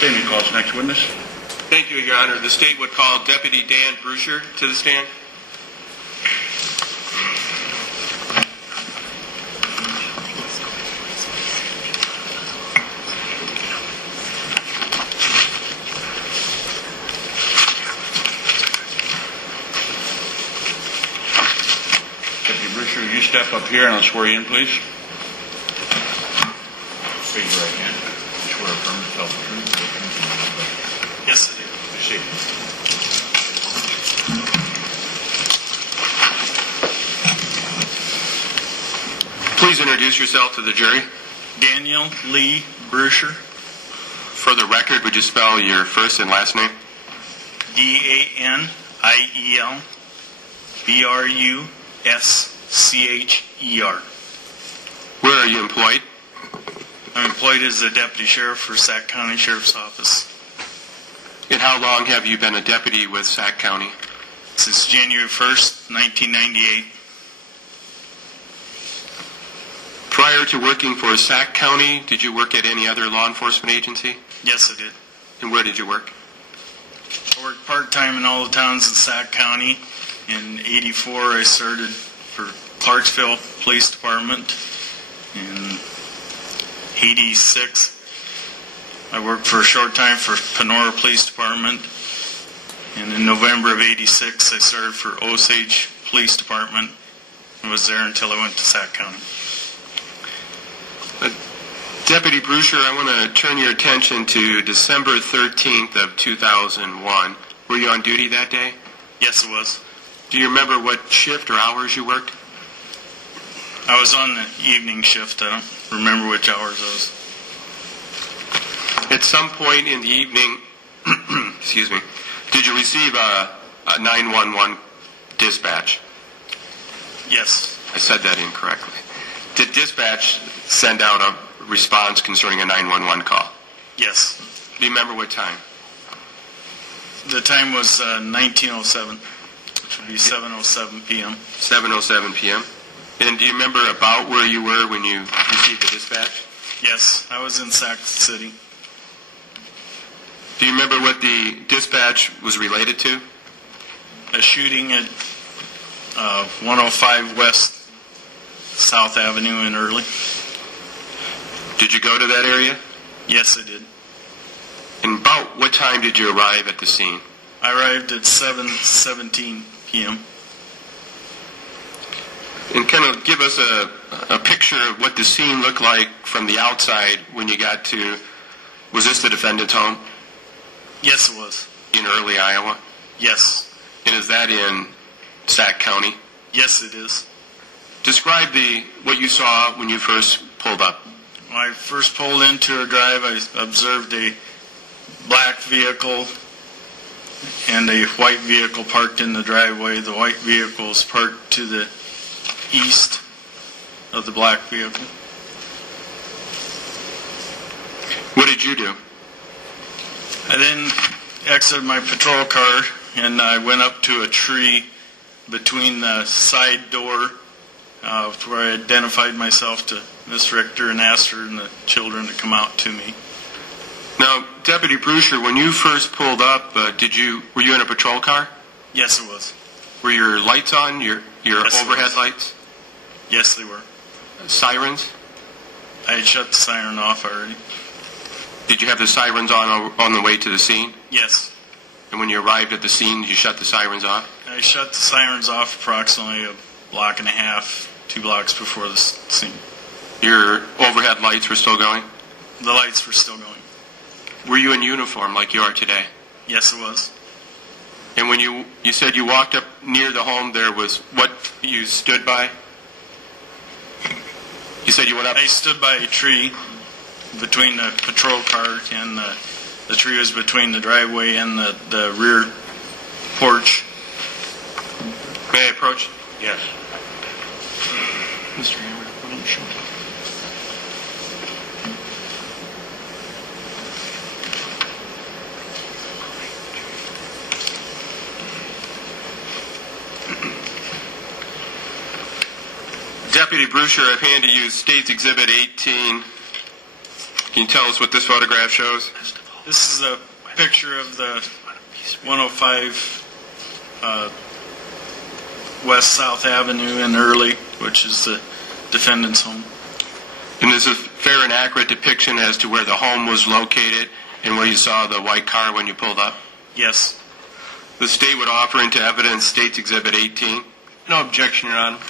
Statement calls next witness. Thank you, Your Honor. The state would call Deputy Dan Bruscher to the stand. Deputy Bruscher, you step up here and I'll swear you in, please. Raise your right hand. You swear affirm to tell the truth. Yes, I do. Proceed. Please introduce yourself to the jury. Daniel Lee Bruscher. For the record, would you spell your first and last name? Daniel Bruscher. Where are you employed? I'm employed as a deputy sheriff for Sac County Sheriff's Office. And how long have you been a deputy with Sac County? Since January 1st, 1998. Prior to working for Sac County, did you work at any other law enforcement agency? Yes, I did. And where did you work? I worked part-time in all the towns in Sac County. In '84, I started for Clarksville Police Department. In '86, I worked for a short time for Panora Police Department. And in November of '86, I started for Osage Police Department and was there until I went to Sac County. Deputy Bruscher, I want to turn your attention to December 13th of 2001. Were you on duty that day? Yes, it was. Do you remember what shift or hours you worked? I was on the evening shift. I don't remember which hours I was. At some point in the evening, excuse me, did you receive a 911 dispatch? Yes. I said that incorrectly. Did dispatch send out a response concerning a 911 call? Yes. Do you remember what time? The time was 1907, which would be 7:07 p.m. 7:07 p.m. And do you remember about where you were when you received the dispatch? Yes, I was in Sac City. Do you remember what the dispatch was related to? A shooting at 105 West South Avenue in Early. Did you go to that area? Yes, I did. And about what time did you arrive at the scene? I arrived at 7:17 p.m. And kind of give us a picture of what the scene looked like from the outside when you got to, was this the defendant's home? Yes, it was. In Early, Iowa? Yes. And is that in Sac County? Yes, it is. Describe what you saw when you first pulled up. When I first pulled into a drive, I observed a black vehicle and a white vehicle parked in the driveway. The white vehicle was parked to the east of the black vehicle. What did you do? I then exited my patrol car and I went up to a tree between the side door where I identified myself to Miss Richter and asked her and the children to come out to me. Now, Deputy Bruscher, when you first pulled up, were you in a patrol car? Yes, it was. Were your lights on, your Yes, overhead lights? Yes, they were. Sirens? I had shut the siren off already. Did you have the sirens on the way to the scene? Yes. And when you arrived at the scene, you shut the sirens off? I shut the sirens off approximately a block and a half, 2 blocks before the scene. Your overhead lights were still going? The lights were still going. Were you in uniform like you are today? Yes, it was. And when you said you walked up near the home, there was what you stood by? You said you went up? I stood by a tree between the patrol car and the tree was between the driveway and the rear porch. May I approach? Yes. Mr. Hammer, why don't you show me? Deputy Bruscher, I've handed you State's Exhibit 18. Can you tell us what this photograph shows? This is a picture of the 105 West South Avenue in Early, which is the defendant's home. And this is a fair and accurate depiction as to where the home was located and where you saw the white car when you pulled up? Yes. The state would offer into evidence State's Exhibit 18. No objection, Your Honor.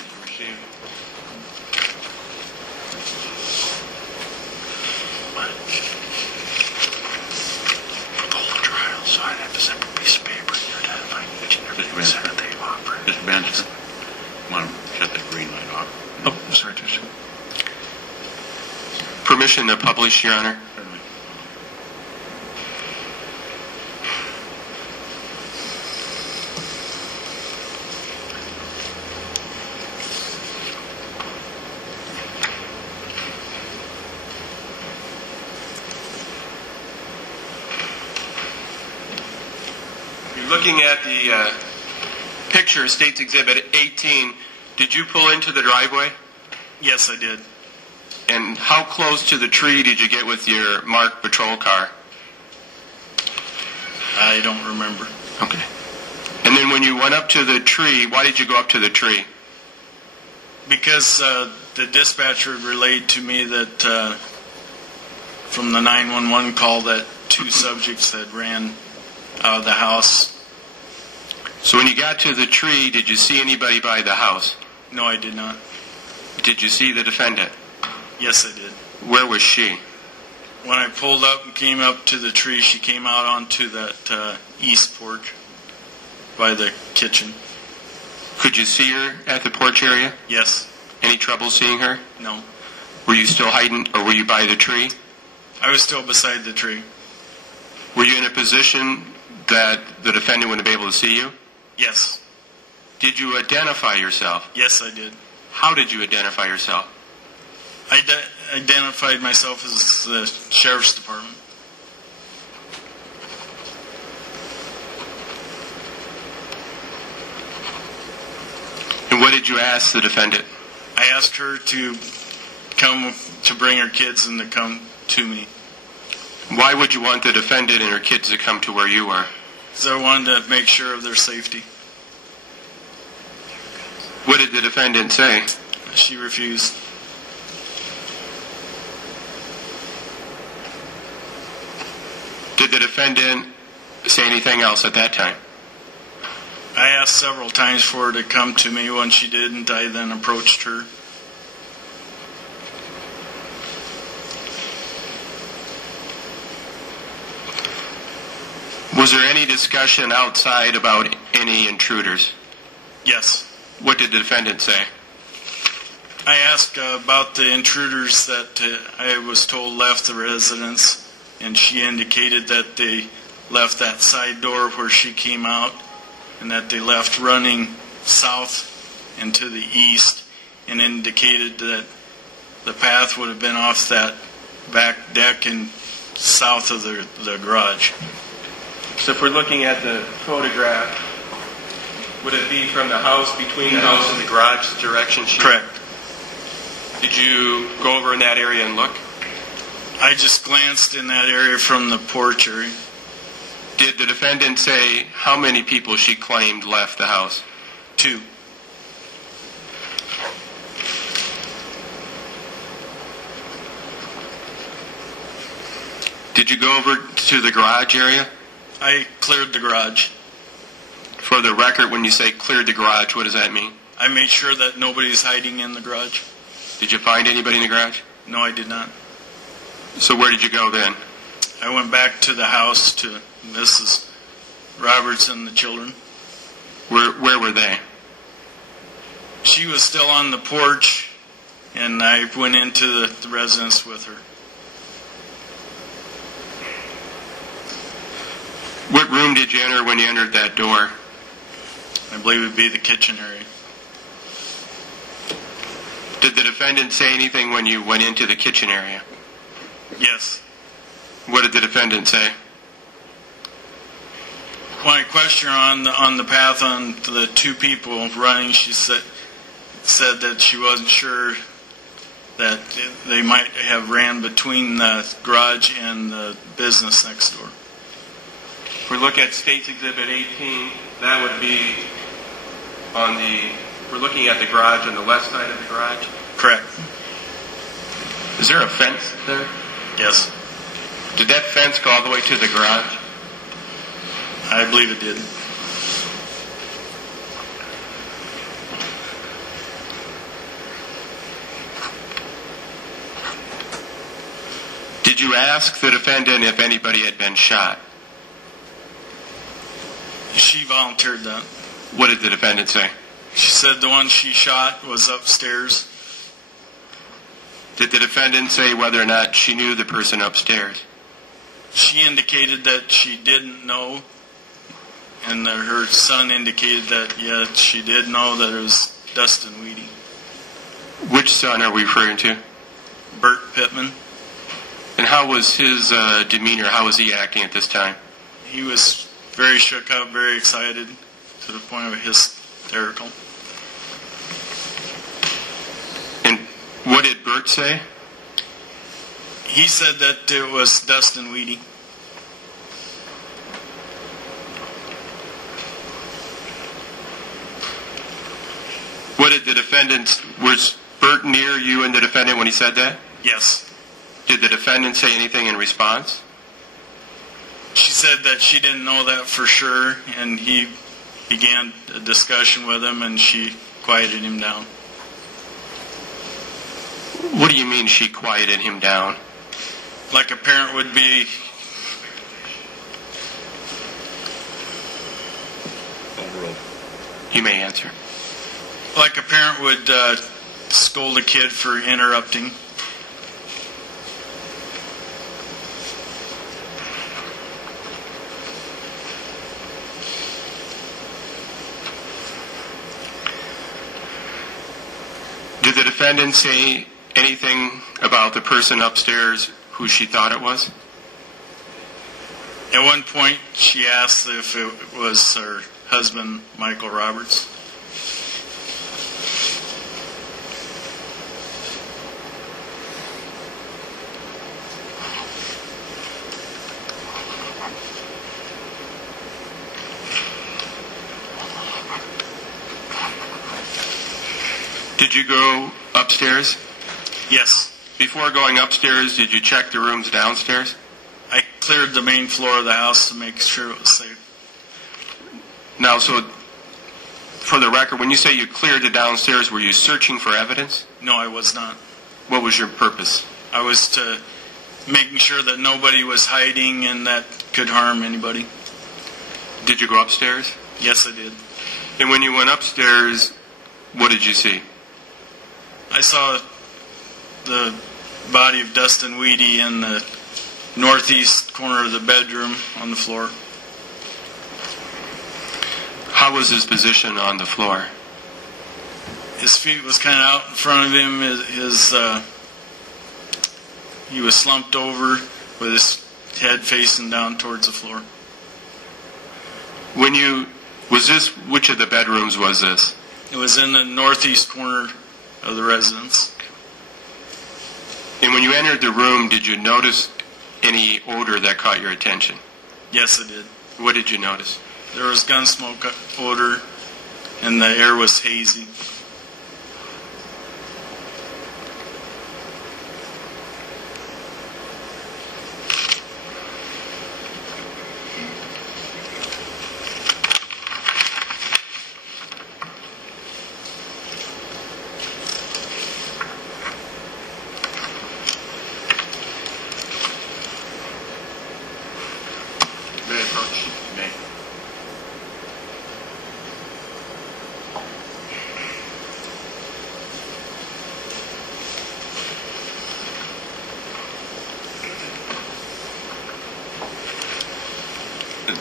Mr. Benson, want to shut the green light off? Oh, sorry, Judge. Permission to publish, Your Honor. Certainly. You're looking at the picture of State's Exhibit 18. Did you pull into the driveway? Yes, I did. And how close to the tree did you get with your marked patrol car? I don't remember. Okay. And then when you went up to the tree, why did you go up to the tree? Because the dispatcher relayed to me that from the 911 call that two subjects had ran out of the house. So when you got to the tree, did you see anybody by the house? No, I did not. Did you see the defendant? Yes, I did. Where was she? When I pulled up and came up to the tree, she came out onto that east porch by the kitchen. Could you see her at the porch area? Yes. Any trouble seeing her? No. Were you still hiding, or were you by the tree? I was still beside the tree. Were you in a position that the defendant wouldn't be able to see you? Yes. Did you identify yourself? Yes, I did. How did you identify yourself? I identified myself as the sheriff's department. And what did you ask the defendant? I asked her to come to bring her kids and to come to me. Why would you want the defendant and her kids to come to where you were? Because I wanted to make sure of their safety. What did the defendant say? She refused. Did the defendant say anything else at that time? I asked several times for her to come to me. When she didn't, I then approached her. Was there any discussion outside about any intruders? Yes. What did the defendant say? I asked about the intruders that I was told left the residence, and she indicated that they left that side door where she came out, and that they left running south and to the east, and indicated that the path would have been off that back deck and south of the garage. So if we're looking at the photograph, would it be from the house, between the house and the garage direction? Correct. Did you go over in that area and look? I just glanced in that area from the porch area. Did the defendant say how many people she claimed left the house? 2. Did you go over to the garage area? I cleared the garage. For the record, when you say cleared the garage, what does that mean? I made sure that nobody's hiding in the garage. Did you find anybody in the garage? No, I did not. So where did you go then? I went back to the house to Mrs. Roberts and the children. Where were they? She was still on the porch, and I went into the residence with her. What room did you enter when you entered that door? I believe it would be the kitchen area. Did the defendant say anything when you went into the kitchen area? Yes. What did the defendant say? When I questioned her on the path on the 2 people running, she said that she wasn't sure that they might have ran between the garage and the business next door. If we look at State's Exhibit 18, that would be we're looking at the garage on the left side of the garage. Correct. Is there a fence there? Yes. Did that fence go all the way to the garage? I believe it did. Did you ask the defendant if anybody had been shot? She volunteered that. What did the defendant say? She said the one she shot was upstairs. Did the defendant say whether or not she knew the person upstairs? She indicated that she didn't know, and her son indicated that, yeah, she did know that it was Dustin Weedy. Which son are we referring to? Bert Pittman. And how was his demeanor? How was he acting at this time? He was very shook up, very excited, to the point of hysterical. And what did Bert say? He said that it was Dustin Weedy. What did the defendant, was Bert near you and the defendant when he said that? Yes. Did the defendant say anything in response? She said that she didn't know that for sure, and he began a discussion with him, and she quieted him down. What do you mean she quieted him down? Like a parent would be. You may answer. Like a parent would scold a kid for interrupting. Did the defendant say anything about the person upstairs who she thought it was? At one point, she asked if it was her husband, Michael Roberts. Did you go upstairs? Yes. Before going upstairs, did you check the rooms downstairs? I cleared the main floor of the house to make sure it was safe. Now, so for the record, when you say you cleared the downstairs, were you searching for evidence? No, I was not. What was your purpose? I was making sure that nobody was hiding and that could harm anybody. Did you go upstairs? Yes, I did. And when you went upstairs, what did you see? I saw the body of Dustin Weedy in the northeast corner of the bedroom on the floor. How was his position on the floor? His feet was kind of out in front of him. He was slumped over with his head facing down towards the floor. Which of the bedrooms was this? It was in the northeast corner of the residence. And when you entered the room, did you notice any odor that caught your attention? Yes, I did. What did you notice? There was gun smoke odor, and the air was hazy.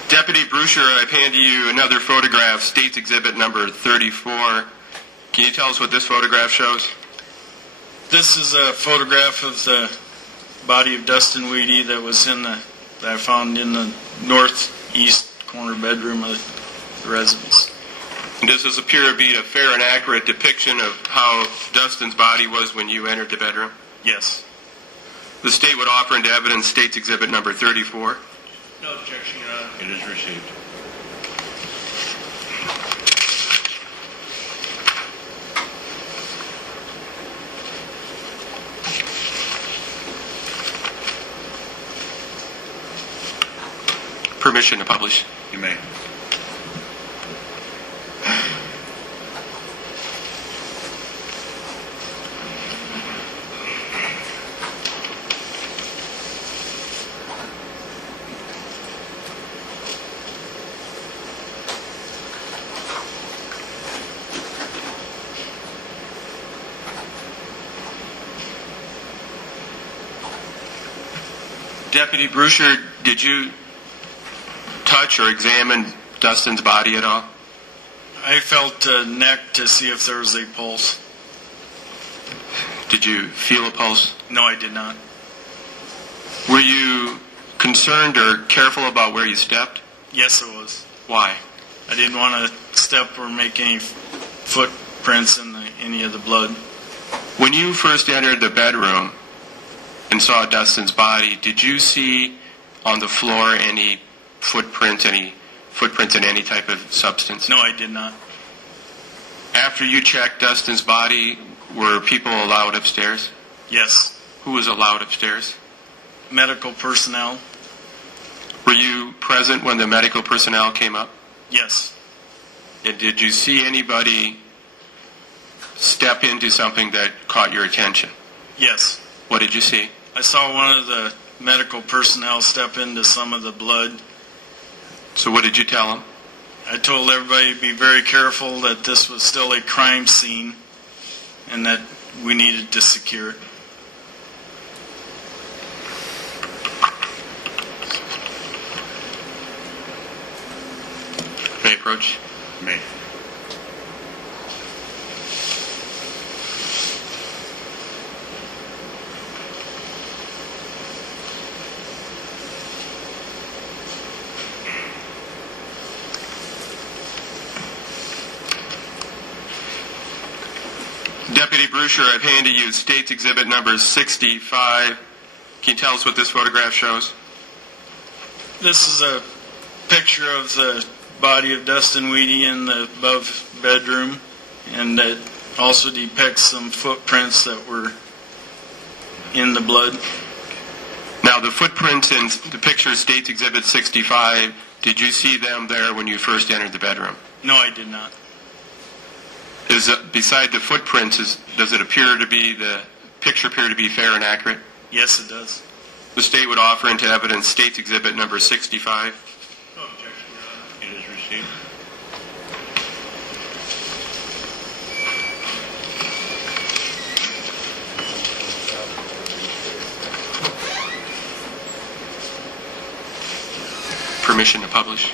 Deputy Brusher, I've handed you another photograph, State's Exhibit number 34. Can you tell us what this photograph shows? This is a photograph of the body of Dustin Weedy that I found in the northeast corner bedroom of the residence. And does this appear to be a fair and accurate depiction of how Dustin's body was when you entered the bedroom? Yes. The state would offer into evidence State's Exhibit number 34. No objection, Your Honor. It is received. Permission to publish. You may. Deputy Brusher, did you touch or examine Dustin's body at all? I felt a neck to see if there was a pulse. Did you feel a pulse? No, I did not. Were you concerned or careful about where you stepped? Yes, it was. Why? I didn't want to step or make any footprints in any of the blood. When you first entered the bedroom and saw Dustin's body, did you see on the floor any footprints in any type of substance? No, I did not. After you checked Dustin's body, were people allowed upstairs? Yes. Who was allowed upstairs? Medical personnel? Were you present when the medical personnel came up? Yes. And did you see anybody step into something that caught your attention? Yes. What did you see? I saw one of the medical personnel step into some of the blood. So what did you tell them? I told everybody to be very careful that this was still a crime scene and that we needed to secure it. May I approach? May. Deputy Brusher, I've handed you State's Exhibit number 65. Can you tell us what this photograph shows? This is a picture of the body of Dustin Weedy in the above bedroom, and it also depicts some footprints that were in the blood. Now, the footprints in the picture State's Exhibit 65, did you see them there when you first entered the bedroom? No, I did not. Beside the footprints, does it appear to be, the picture appear to be fair and accurate? Yes, it does. The State would offer into evidence State's Exhibit number 65. No objection, Your Honor. It is received. Permission to publish.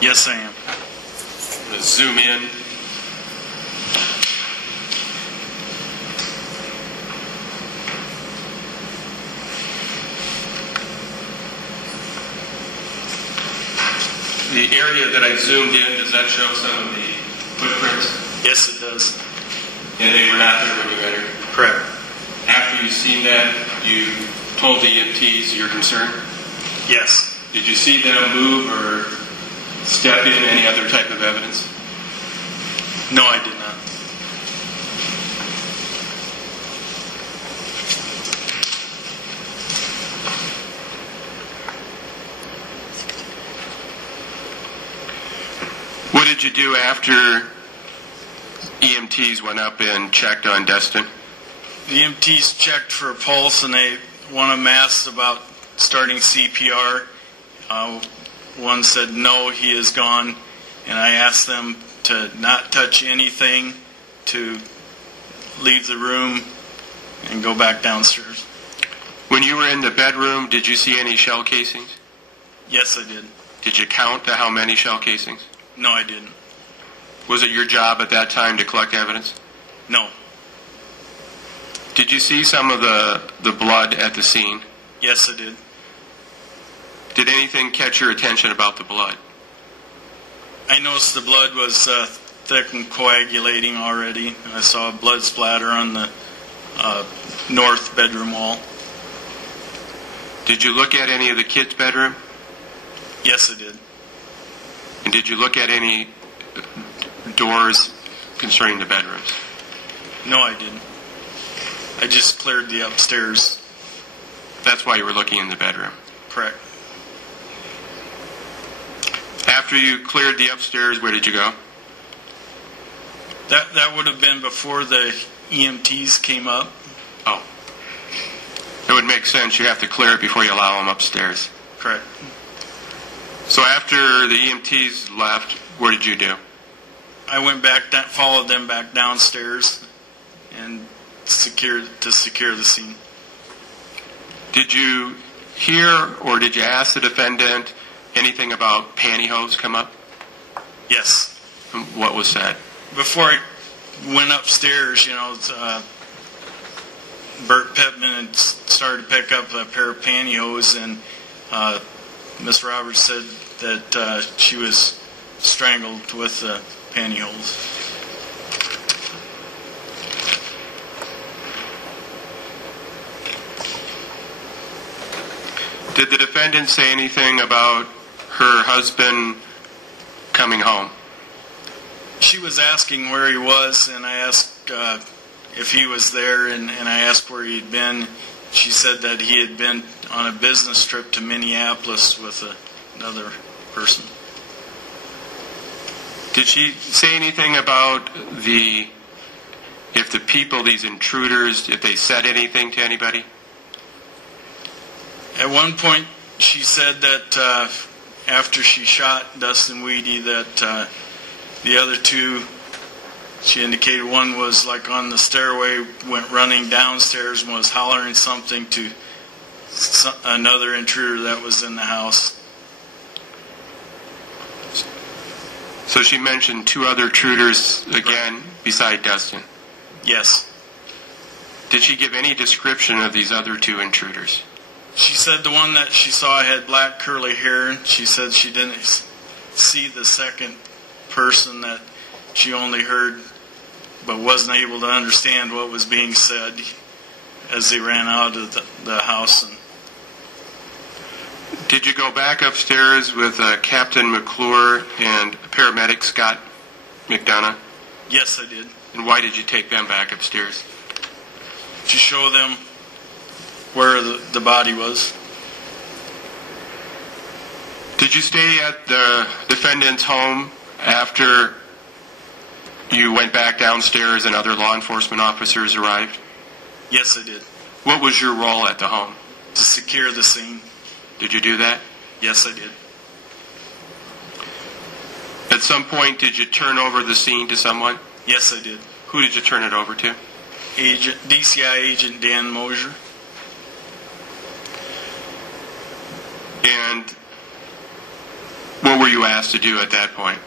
Yes, I am. I'm going to zoom in. The area that I zoomed in, does that show some of the footprints? Yes, it does. And they were not there when you entered? Correct. After you've seen that, you told the EMTs you're concerned? Yes. Did you see them move or step in any other type of evidence? No, I did not. What did you do after EMTs went up and checked on Dustin? The EMTs checked for a pulse, and one of them asked about starting CPR. One said, no, he is gone. And I asked them to not touch anything, to leave the room and go back downstairs. When you were in the bedroom, did you see any shell casings? Yes, I did. Did you count how many shell casings? No, I didn't. Was it your job at that time to collect evidence? No. Did you see some of the blood at the scene? Yes, I did. Did anything catch your attention about the blood? I noticed the blood was thick and coagulating already. I saw blood splatter on the north bedroom wall. Did you look at any of the kids' bedroom? Yes, I did. And did you look at any doors concerning the bedrooms? No, I didn't. I just cleared the upstairs. That's why you were looking in the bedroom. Correct. After you cleared the upstairs, where did you go? That would have been before the EMTs came up. Oh. It would make sense. You have to clear it before you allow them upstairs. Correct. So after the EMTs left, what did you do? I went back, followed them back downstairs, and secure the scene. Did you hear or did you ask the defendant anything about pantyhose come up? Yes. What was said? Before I went upstairs, Bert Pittman had started to pick up a pair of pantyhose, and Miss Roberts said that she was strangled with the pantyhose. Did the defendant say anything about her husband coming home? She was asking where he was, and I asked if he was there, and I asked where he had been. She said that he had been on a business trip to Minneapolis with another person. Did she say anything about if the people, these intruders, if they said anything to anybody? At one point, she said that after she shot Dustin Weedy, that the other two, she indicated one was like on the stairway, went running downstairs and was hollering something to another intruder that was in the house. So she mentioned two other intruders again beside Dustin? Yes. Did she give any description of these other two intruders? She said the one that she saw had black curly hair. She said she didn't see the second person, that she only heard but wasn't able to understand what was being said as they ran out of the house. And did you go back upstairs with Captain McClure and paramedic Scott McDonough? Yes, I did. And why did you take them back upstairs? To show them where the body was. Did you stay at the defendant's home after you went back downstairs and other law enforcement officers arrived? Yes, I did. What was your role at the home? To secure the scene. Did you do that? Yes, I did. At some point, did you turn over the scene to someone? Yes, I did. Who did you turn it over to? DCI agent Dan Mosier. And what were you asked to do at that point?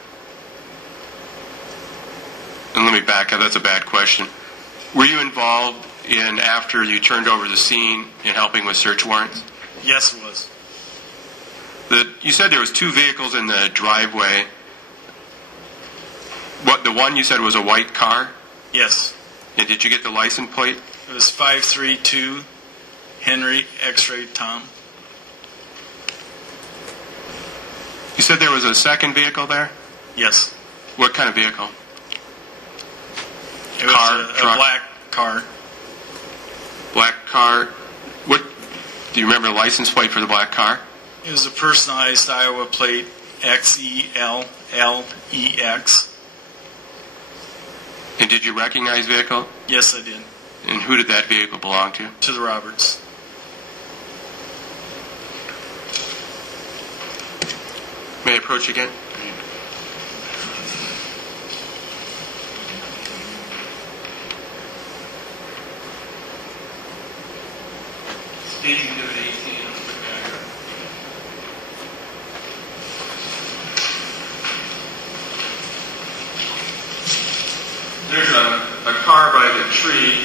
And let me back up, that's a bad question. Were you involved in, after you turned over the scene, in helping with search warrants? Yes, it was. You said there was two vehicles in the driveway. What, the one you said was a white car? Yes. And did you get the license plate? It was 532 Henry X-Ray Tom. You said there was a second vehicle there? Yes. What kind of vehicle? It was a black car. Black car. What? Do you remember the license plate for the black car? It was a personalized Iowa plate, XELLEX. And did you recognize the vehicle? Yes, I did. And who did that vehicle belong to? To the Roberts. May I approach again? Staging Exhibit 18 on the back. tree,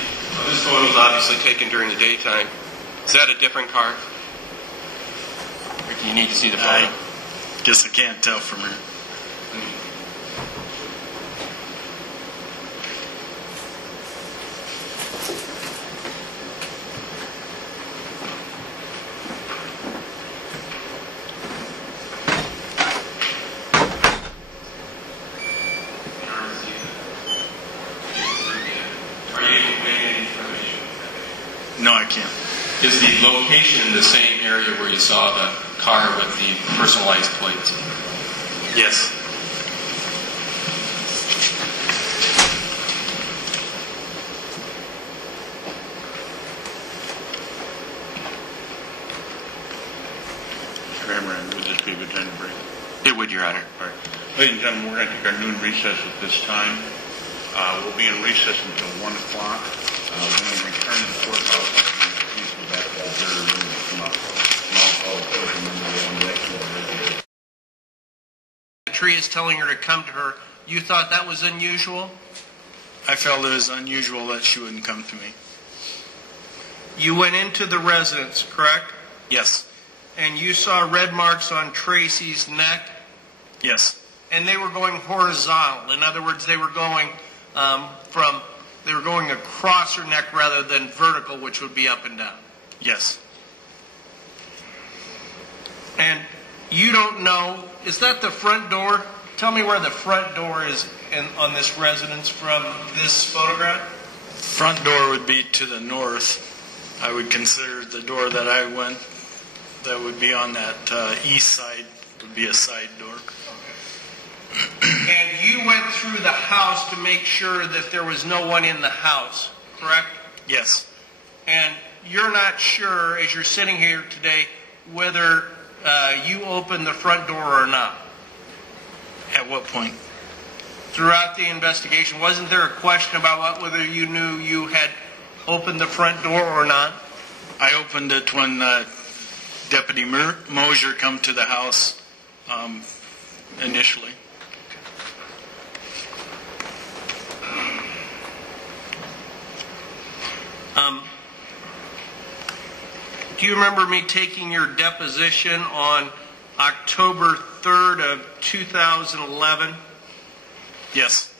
this photo was obviously taken during the daytime. Is that a different car? Or do you need to see the photo? I guess I can't tell from here. No, I can't. Is the location in the same area where you saw the car with the personalized plates? Yes. Mr. Hammer, would this be a good time to break? It would, Your Honor. All right. Ladies and gentlemen, we're going to take our noon recess at this time. We'll be in recess until 1 o'clock. When we return to the courthouse, please go back to the jury room and come up. And also, remember on the next one. The tree is telling her to come to her. You thought that was unusual? I felt it was unusual that she wouldn't come to me. You went into the residence, correct? Yes. And you saw red marks on Tracy's neck, Yes. and they were going horizontal. In other words, they were going going across her neck rather than vertical, which would be up and down. Yes. And you don't know, is that the front door? Tell me where the front door is on this residence from this photograph. Front door would be to the north. I would consider the door that I went, that would be on that east side, would be a side door. And you went through the house to make sure that there was no one in the house, correct? Yes. And you're not sure, as you're sitting here today, whether you opened the front door or not. At what point? Throughout the investigation, wasn't there a question about whether you knew you had opened the front door or not? I opened it when Deputy Mosier come to the house initially. Do you remember me taking your deposition on October 3rd of 2011? Yes.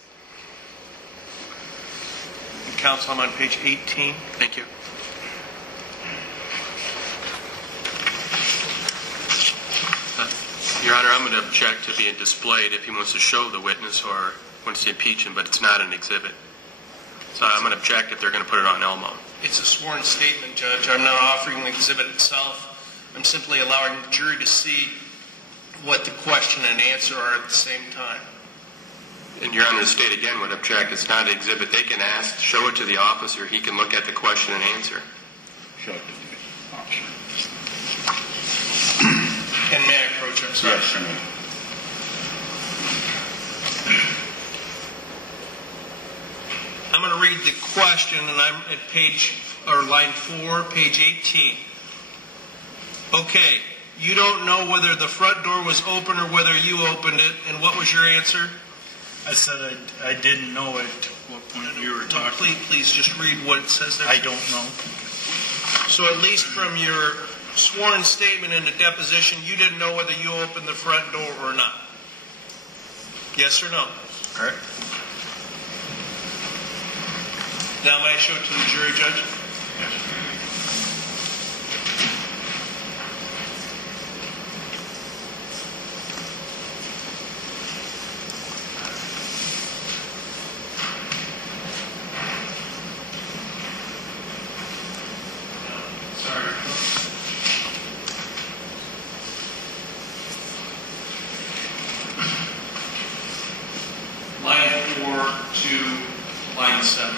Counsel, I'm on page 18. Thank you. Your Honor, I'm going to object to being displayed if he wants to show the witness or wants to impeach him, but it's not an exhibit. So I'm going to object if they're going to put it on Elmo. It's a sworn statement, Judge. I'm not offering the exhibit itself. I'm simply allowing the jury to see what the question and answer are at the same time. And Your Honor, the state again would object. It's not an exhibit. They can ask, show it to the officer. He can look at the question and answer. Show it to the officer. And may I approach? I'm sorry. Yes, sir. I'm going to read the question, and I'm at line 4, page 18. Okay, you don't know whether the front door was open or whether you opened it, and what was your answer? I said I didn't know at what point you were talking. Please just read what it says there. I don't know. So at least from your sworn statement in the deposition, you didn't know whether you opened the front door or not. Yes or no? Correct. Now may I show it to the jury, Judge? Yes. Sorry. Line 4 to line 7.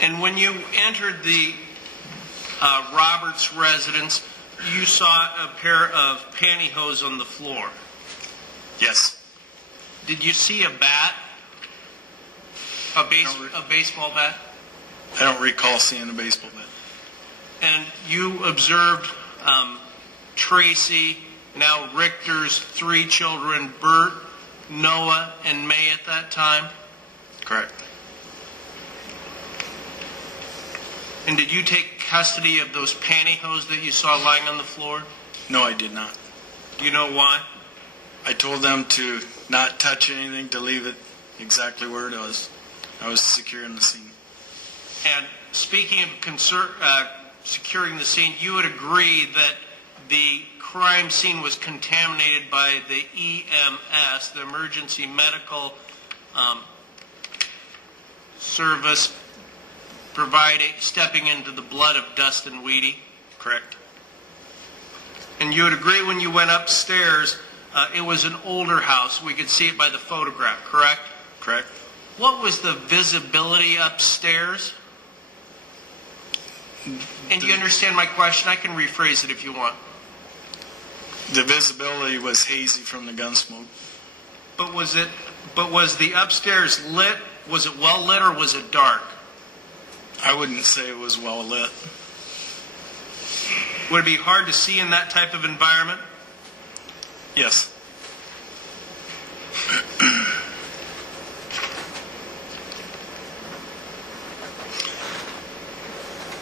And when you entered the Roberts residence, you saw a pair of pantyhose on the floor. Yes. Did you see a bat? A baseball bat? I don't recall seeing a baseball bat. And you observed Tracy, now Richter's 3 children, Bert, Noah, and May at that time? Correct. And did you take custody of those pantyhose that you saw lying on the floor? No, I did not. Do you know why? I told them to not touch anything, to leave it exactly where it was. I was securing the scene. And speaking of securing the scene, you would agree that the crime scene was contaminated by the EMS, the Emergency Medical Service, stepping into the blood of Dustin Weedy? Correct. And you would agree when you went upstairs, it was an older house. We could see it by the photograph, correct? Correct. What was the visibility upstairs? And do you understand my question? I can rephrase it if you want. The visibility was hazy from the gun smoke. But was the upstairs lit? Was it well lit or was it dark? I wouldn't say it was well lit. Would it be hard to see in that type of environment? Yes.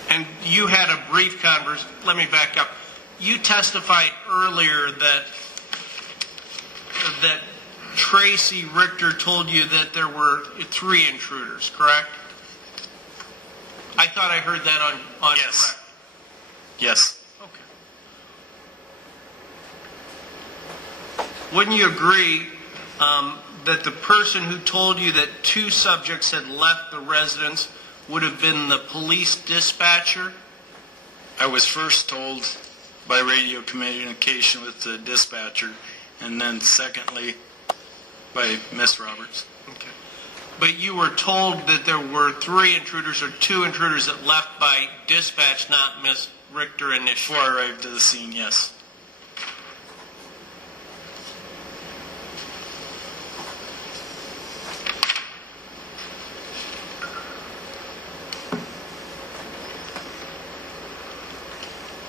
And you had a brief conversation. Let me back up. You testified earlier that Tracy Richter told you that there were 3 intruders, correct? I thought I heard that on Yes. direct. Yes. Okay. Wouldn't you agree that the person who told you that 2 subjects had left the residence would have been the police dispatcher? I was first told by radio communication with the dispatcher, and then secondly by Miss Roberts. Okay. But you were told that there were 3 intruders or 2 intruders that left by dispatch, not Miss Richter initially? Before I arrived to the scene, yes.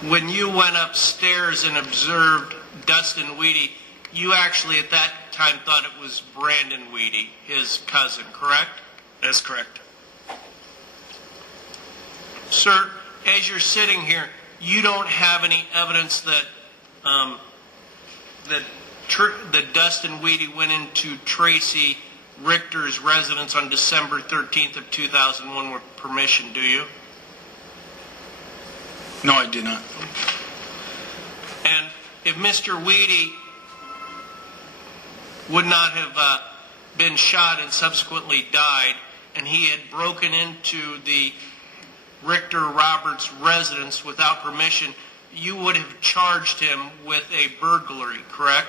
When you went upstairs and observed Dustin Weedy, you actually at that time thought it was Brandon Weedy, his cousin, correct? That's correct. Sir, as you're sitting here, you don't have any evidence that that Dustin Weedy went into Tracy Richter's residence on December 13th of 2001 with permission, do you? No, I did not. And if Mr. Weedy would not have been shot and subsequently died, and he had broken into the Richter Roberts residence without permission, you would have charged him with a burglary, correct?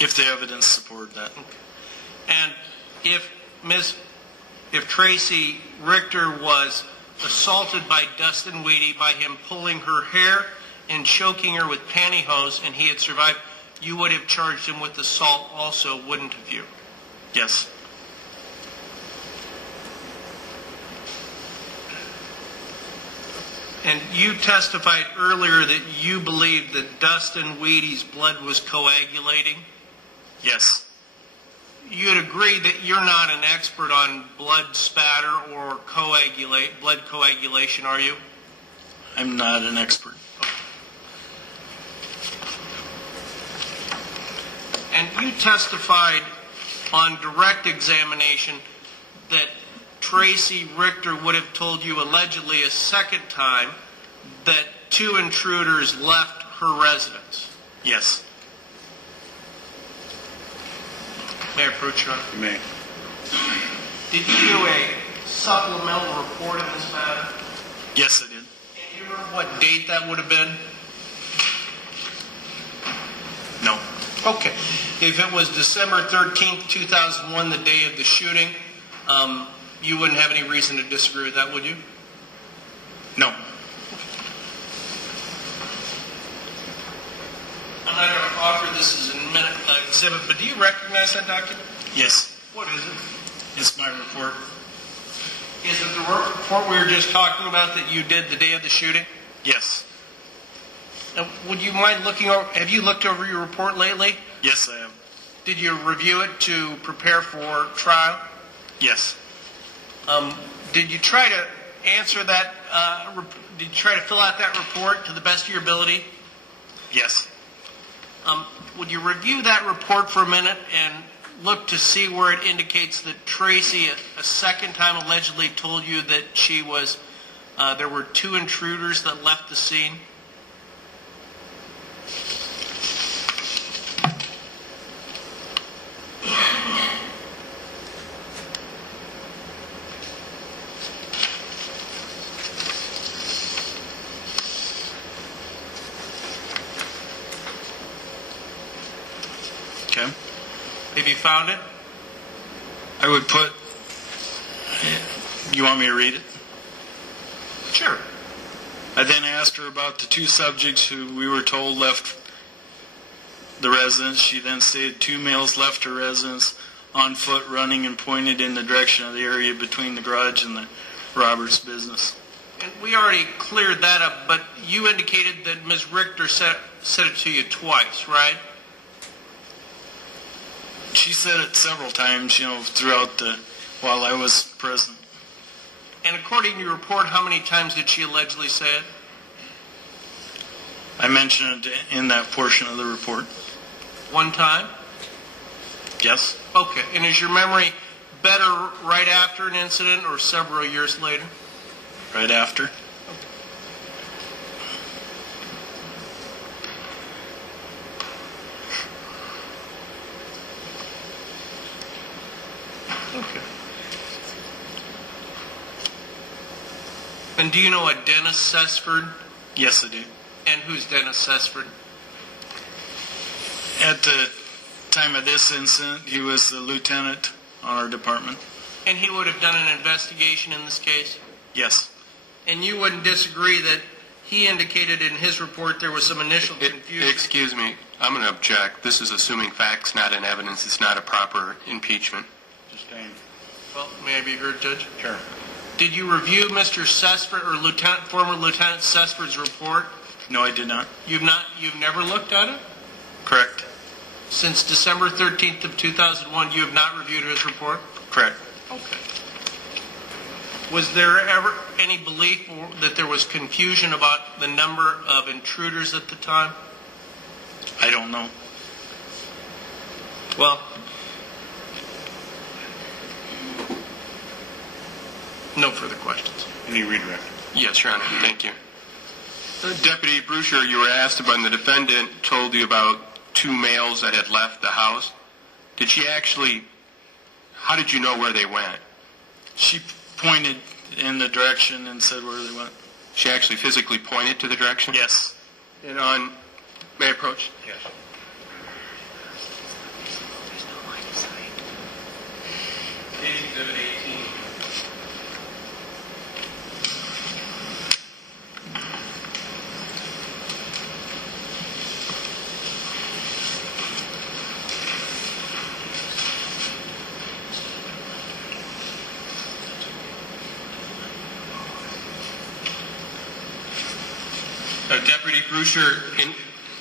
If the evidence supported that. And if Tracy Richter was assaulted by Dustin Weedy by him pulling her hair and choking her with pantyhose and he had survived, you would have charged him with assault also, wouldn't have you? Yes. And you testified earlier that you believed that Dustin Weedy's blood was coagulating? Yes. You'd agree that you're not an expert on blood spatter or blood coagulation, are you? I'm not an expert. And you testified on direct examination that Tracy Richter would have told you allegedly a second time that 2 intruders left her residence. Yes. May I approach you? You may. Did you do a supplemental report in this matter? Yes, I did. And you remember what date that would have been? No. Okay. If it was December 13th, 2001, the day of the shooting, you wouldn't have any reason to disagree with that, would you? No. I'm not going to offer this as an exhibit, but do you recognize that document? Yes. What is it? It's my report. Is it the report we were just talking about that you did the day of the shooting? Yes. Now, would you mind looking over, have you looked over your report lately? Yes, I am. Did you review it to prepare for trial? Yes. Did you try to answer that, did you try to fill out that report to the best of your ability? Yes. Would you review that report for a minute and look to see where it indicates that Tracy a second time allegedly told you that she was, there were 2 intruders that left the scene? Okay. Have you found it? I would put, you want me to read it? Sure. I then asked her about the 2 subjects who we were told left the residence. She then stated 2 males left her residence on foot, running and pointed in the direction of the area between the garage and the Roberts business. And we already cleared that up, but you indicated that Ms. Richter said it to you twice, right? She said it several times, throughout while I was present. And according to your report, how many times did she allegedly say it? I mentioned it in that portion of the report. 1 time? Yes. Okay. And is your memory better right after an incident or several years later? Right after. Okay. And do you know a Dennis Sesford? Yes, I do. And who's Dennis Sesford? At the time of this incident, he was the lieutenant on our department. And he would have done an investigation in this case? Yes. And you wouldn't disagree that he indicated in his report there was some initial confusion? Excuse me. I'm going to object. This is assuming facts, not an evidence. It's not a proper impeachment. Sustained. Well, may I be heard, Judge? Sure. Did you review Mr. Sesford or former Lieutenant Sesford's report? No, I did not. You've never looked at it? Correct. Since December 13th of 2001, you have not reviewed his report? Correct. Okay. Was there ever any belief that there was confusion about the number of intruders at the time? I don't know. Well, no further questions. Any redirect? Yes, Your Honor. Thank you. Deputy Brusher, you were asked about, and the defendant told you about 2 males that had left the house. Did she actually, how did you know where they went? She pointed in the direction and said where they went. She actually physically pointed to the direction? Yes. And on, may I approach? Yes. Page Exhibit 18. Deputy Brusher,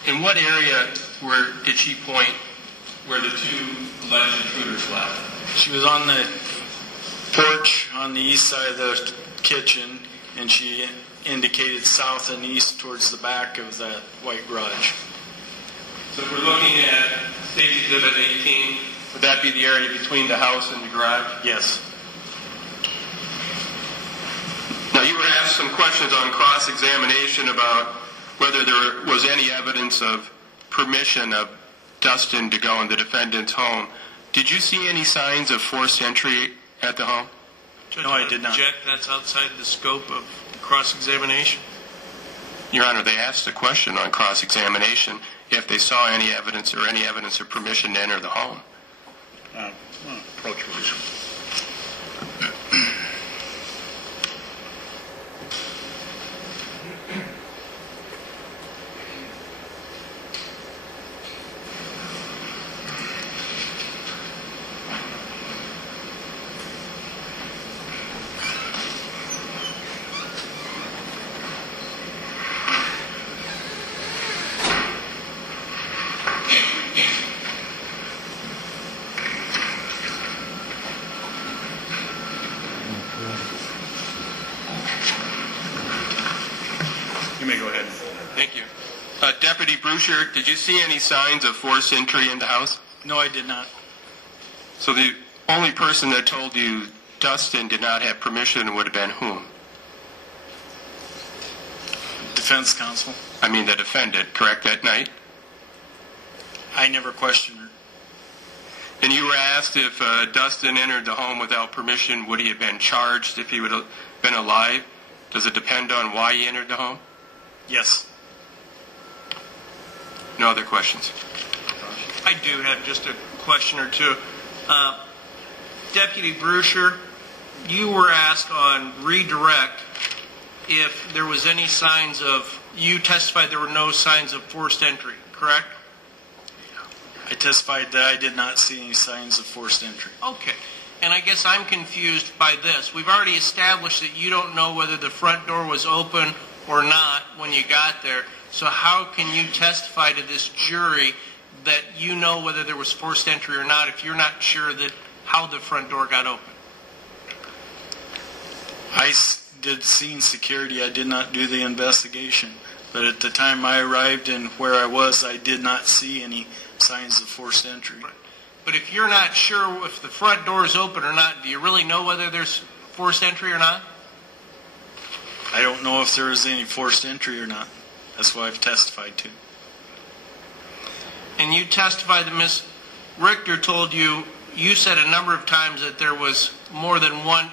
in what area did she point where the 2 alleged intruders left? She was on the porch on the east side of the kitchen, and she indicated south and east towards the back of that white garage. So if we're looking at Page Exhibit 18, would that be the area between the house and the garage? Yes. Now, you were asked some questions on cross-examination about whether there was any evidence of permission of Dustin to go in the defendant's home. Did you see any signs of forced entry at the home? Judge, No, I did not. Object, that's outside the scope of cross-examination. Your Honor, they asked a question on cross-examination if they saw any evidence or any evidence of permission to enter the home. Approach, please. Deputy Brusher, did you see any signs of forced entry in the house? No, I did not. So the only person that told you Dustin did not have permission would have been whom? Defense counsel. I mean the defendant, correct, that night? I never questioned her. And you were asked if Dustin entered the home without permission, would he have been charged if he would have been alive? Does it depend on why he entered the home? Yes. No other questions? I do have just a question or two. Deputy Brusher, you were asked on redirect if there was any signs of, you testified there were no signs of forced entry, correct? I testified that I did not see any signs of forced entry. Okay. And I guess I'm confused by this. We've already established that you don't know whether the front door was open or not when you got there. So how can you testify to this jury that you know whether there was forced entry or not if you're not sure that how the front door got open? I did scene security. I did not do the investigation. But at the time I arrived and where I was, I did not see any signs of forced entry. But if you're not sure if the front door is open or not, do you really know whether there's forced entry or not? I don't know if there was any forced entry or not. That's what I've testified to. And you testified that Ms. Richter told you, you said a number of times that there was more than one,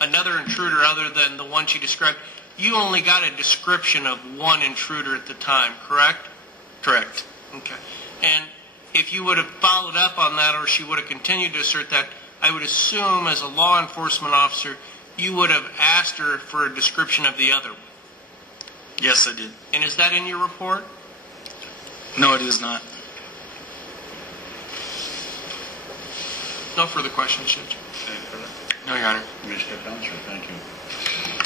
another intruder other than the one she described. You only got a description of one intruder at the time, correct? Correct. Okay. And if you would have followed up on that or she would have continued to assert that, I would assume as a law enforcement officer, you would have asked her for a description of the other one. Yes, I did. And is that in your report? No, it is not. No further questions, Judge. No, Your Honor. Mr. Bouncer, thank you.